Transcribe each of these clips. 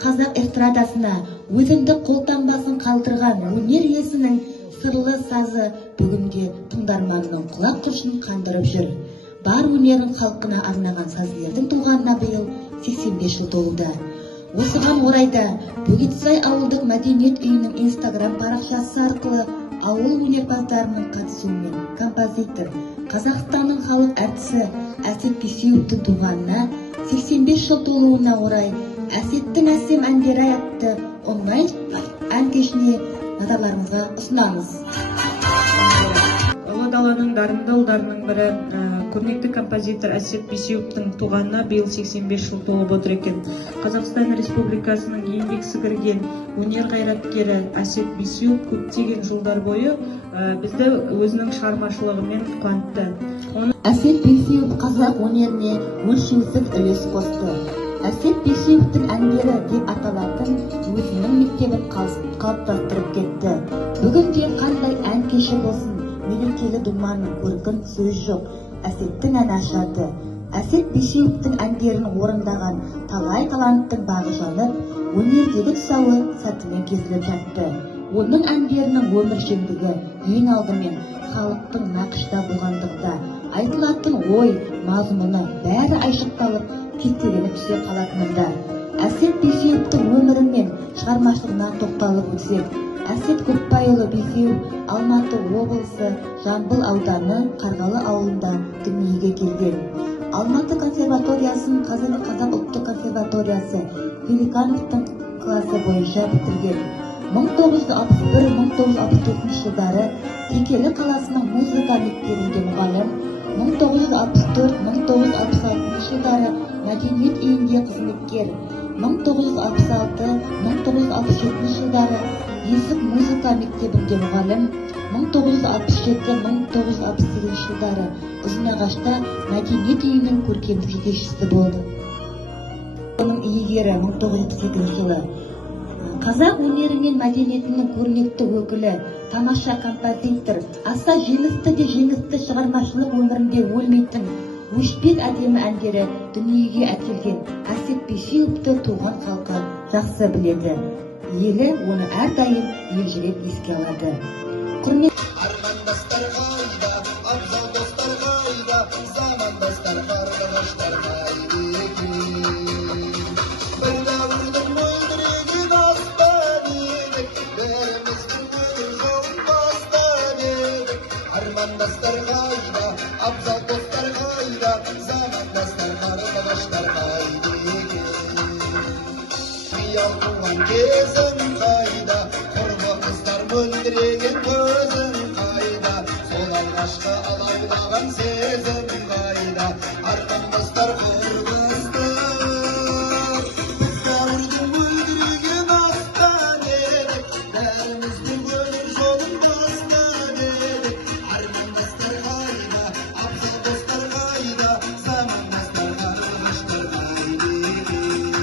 қазақ эстрадасына өзіндік қолтаңбасын қалдырған өнер иесінің сырлы сазы бүгінде тыңдарманның құлақ құрышын қандырып жүр. Бар өнерін халқына арнаған сазгердің туғанына биыл 85 жыл толды. Осыған орайда Бөгетсай ауылдық мәдениет үйінің Instagram парақшасы арқылы ауыл өнерпаздарының қатысуымен композитор, Қазақстанның халық әртісі Әсет Бейсеуовтың туғанына 85 жыл толуына орай Әсеттің әсем әндері атты онлайн ән кешіне назарларыңызға ұсынамыз. Ұлы даланың дарынды ұлдарының бірі көрнекті композитор Әсет Бейсеуовтың туғанына биыл 85 жыл толып отыр екен. Қазақстан Республикасының еңбек сіңірген өнер қайраткері Әсет Бейсеуов көптеген жылдар бойы бізді өзінің шығармашылығымен қуантты. Әсет Бейсеуов қазақ өнеріне өлшеусіз үлес қосты. Әсет Бейсеуовтың әндері деп аталатын өзінің мектебін қалыптастырып кетті. Бүгінде қандай ән кеші болсын, мерекелі думанның көркін сөз жоқ. Әсеттің ән ашады. Әсет Бейсеуовтың әндерін орындаған талай таланттың бағы жанып, өнердегі тұсауы сәтімен кесіліп жатты. Оның әндерінің өміршеңдігі ең алдымен халықтың нақышта болғандықта, айтылатын ой, мазмұны бәрі айшықталып, кестеленіп түсе қалатынында. Әсет Бейсеуовтың өмірі мен шығармашылығына тоқталып өтсек, Әсет Көпбайұлы Бейсеуов Алматы облысы Жамбыл ауданы Қарғалы ауылында дүниеге келген. Алматы консерваториясын қазіргі Қазақ ұлттық консерваториясы Великановтың класы бойынша бітірген. 1961-1964 жылдары Текелі қаласының музыка мектебінде мұғалім, 1964-1966 жылдары мәдениет үйінде қызметкер, 1966-1967 жылдары Есік музыка мектебінде мұғалім, 1967-1968 жылдары Ұзынағашта мәдениет үйінің көркемдік жетекшісі болды. Оның иегері 1978 жылы қазақ өнері мен мәдениетінің көрнекті өкілі, тамаша композитор, аса жеңісті де жеңісті шығармашылық өмірінде өлмейтін, өшпес әдемі әндері дүниеге әкелген Әсет Бейсеуовты туған халқы жақсы біледі. Елі оны әрдайым елжіреп еске алады. Армандастар қайда, абзал достар қайда, замандастар қарғылаштар қайда екен. Бір дәуірдің мөлдіреген аспан едік, бәріміздің өмір жолын бастап едік. Армандастар қайда, абзал достар қайда, замандастар қарғылаштар қайда екен. Қиял туған кезің қайда, құрбы қыздар мөлдіреген көзің қайда, сол алғашқы алаулаған сезім қайда, армандастар құрбыстар. Біз дәуірдің мөлдіреген аспан едік, бәріміздің өмір жолын бастап едік. Армандастар қайда, абзал достар қайда, замандастар қарғылаштар қайда екен.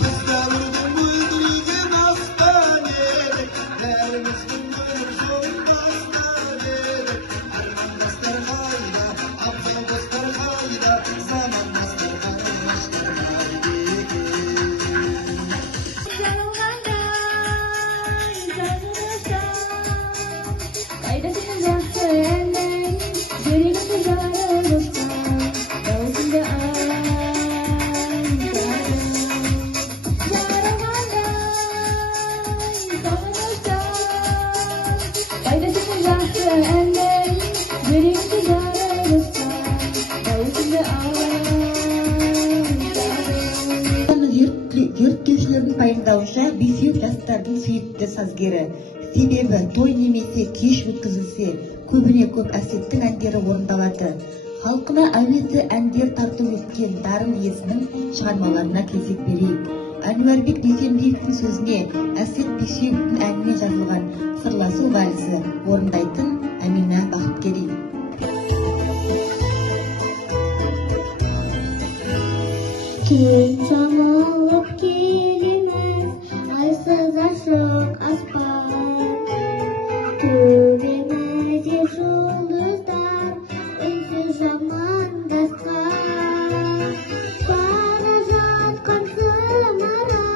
Біз дәуірдің мөлдіреген аспан едік, бәріміздің өмір жолын бастап едік. Армандастар қайда, абзал достар қайда, замандастар қарғылаштар қайда екен. Зерттеушілердің пайымдауынша Бейсеуов жастардың сүйікті сазгері. Себебі той немесе кеш өткізілсе, көбіне көп Әсеттің әндері орындалады. Халқына әуезді әндер тарту еткен дарын иесінің шығармаларына кезек берейік. Әнуарбек Дүйсенбиевтің сөзіне Әсет Бейсеуовтың әніне жазылған «Сырласу вальсі» орындайтын Әмина Бақыткерей. Кең самалып келеміз, айсыз ашық аспан. Төбемізде жұлдыздар, үнсіз жамандасқан. Бара жатқан зымыран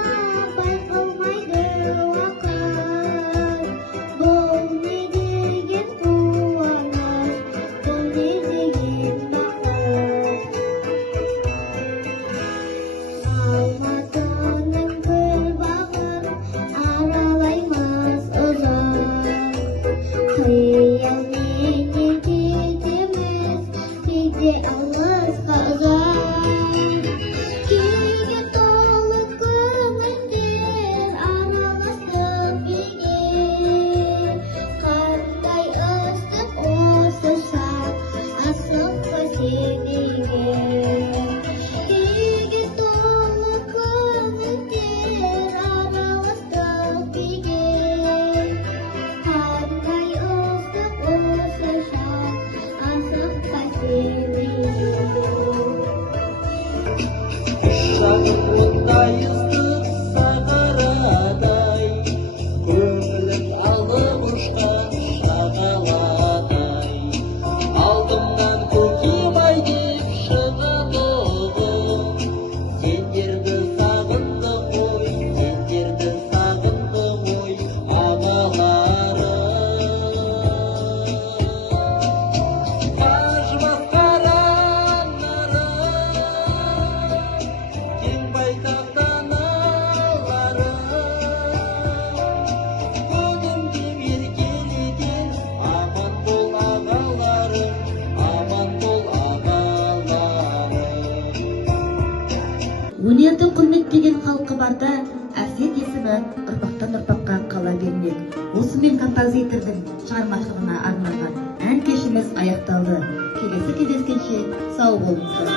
Өнерді құрметтеген халқы барда Әсет есімі ұрпақтан ұрпаққа қала бермек. Осымен композитордың шығармашылығына арналған ән кешіміз аяқталды. Келесі кездескенше сау болыңыздар.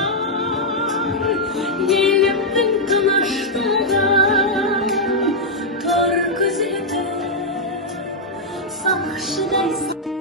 Елімнің тыныштығы тор күзеті сақшыдай